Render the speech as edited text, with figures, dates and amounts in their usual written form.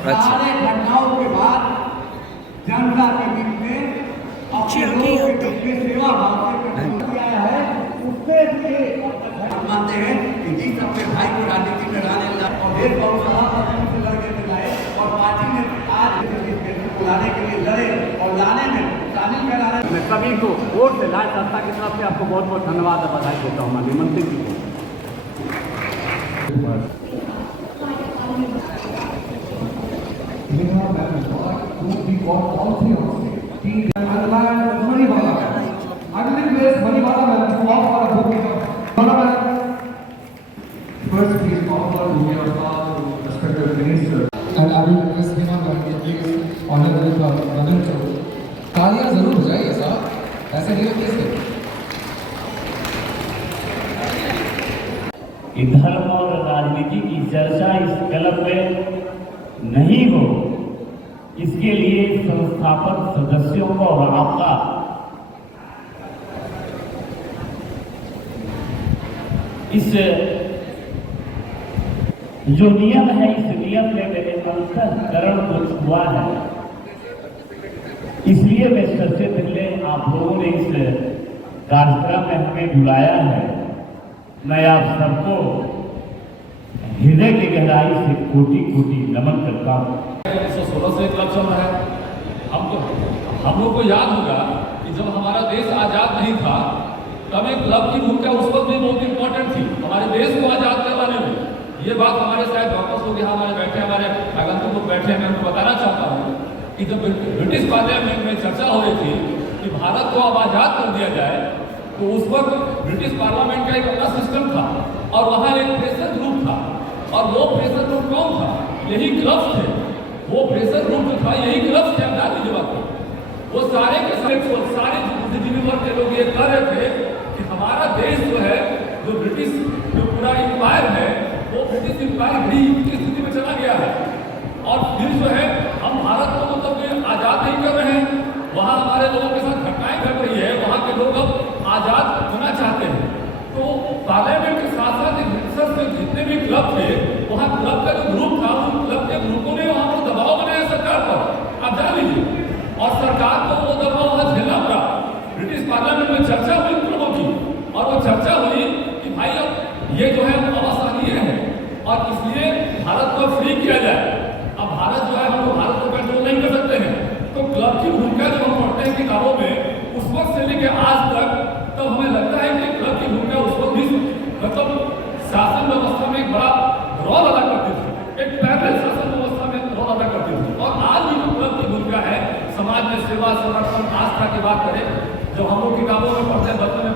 सारे घटनाओं के बाद जनता के बीच में अपने लोगों के बीच में सेवा भाव से काम किया है। उससे भी मानते हैं कि जिस अपने भाई को राजनीति में लाने और देश गौशाला से लड़के में लाए और पार्टी ने आज लाने के लिए लड़े और लाने में शामिल कराने। मैं सभी को वोट से लाए संस्था की तरफ से आपको बहुत बहुत धन्यवाद और बधाई देता हूँ माननीय मंत्री जी को। First, please call for Rumia Fall, respected minister. And I will request him on that please honorable Madan Chow. तालियां जरूर हो जाइए साहब, ऐसे नहीं कैसे? कि धर्म और राजनीति की चर्चा इस क्लब में नहीं हो, इसके लिए संस्थापक सदस्यों को और आपका इस जो नियम है, इस नियम में मेरे अंतःकरण को छुआ है। इसलिए मैं सबसे पहले आप लोगों ने इस कार्यक्रम में हमें बुलाया है। मैं आप सबको हृदय की गहराई से कोटि कोटि नमन करता हूँ। 1916 से क्लब चल रहा है। हम लोग को याद होगा कि जब हमारा देश आज़ाद नहीं था तब एक क्लब की भूमिका उस वक्त भी बहुत इंपॉर्टेंट थी हमारे देश को आज़ाद करवाने में। ये बात हमारे शायद वापस लोग यहाँ हमारे बैठे हमारे आगंतुक लोग बैठे मैं उनको बताना चाहता हूँ कि जब ब्रिटिश पार्लियामेंट में चर्चा हो रही थी कि भारत को अब आज़ाद कर दिया जाए, तो उस वक्त ब्रिटिश पार्लियामेंट का एक अपना सिस्टम था और वहाँ एक प्रेशर ग्रुप था। और वो प्रेशर ग्रुप कौन था? यही क्लब्स थे। वो प्रेशर ग्रुप जो था यही क्लब्स थे। आप लीजिए वो सारे के सारे बुद्धिजीवी वर्ग के लोग ये कह रहे थे कि हमारा देश जो है, जो ब्रिटिश जो पूरा इंपायर है, वो ब्रिटिश इंपायर भी की स्थिति में चला गया है। और फिर जो है हम भारत को मतलब आज़ाद नहीं कर रहे हैं, वहाँ हमारे लोगों के साथ घटनाएं घट रही है, वहाँ के लोग अब आज़ाद होना चाहते हैं। तो पार्लियामेंट के साथ साथ ब्रिटिशर्स में जितने भी क्लब थे, वहाँ क्लब का जो ग्रुप था, उन क्लब के ग्रुपों ने वहाँ पर दबाव बनाया सरकार पर। आप जान लीजिए, और सरकार को वो दबाव वहाँ झेलना पड़ा। ब्रिटिश पार्लियामेंट में चर्चा हुई क्लबों की, और वो चर्चा हुई कि भाई अब ये जो है अवसानीय है और इसलिए भारत को फ्री किया जाए। अब भारत जो है, हम लोग भारत को कंट्रोल नहीं कर सकते हैं। तो क्लब की भूमिका जो हम पढ़ते हैं किताबों में, उस वक्त से लेकर आज तक, तब हमें लगता है कि क्लब की भूमिका उस वक्त भी मतलब शासन व्यवस्था में एक बड़ा रोल अदा करती थी, एक पैरेलल शासन व्यवस्था में रोल अदा करती थी। और आज भी जो क्लब की भूमिका है समाज में सेवा, संरक्षण, आस्था की बात करें, जो हम लोग किताबों में पढ़ते हैं, बचपन में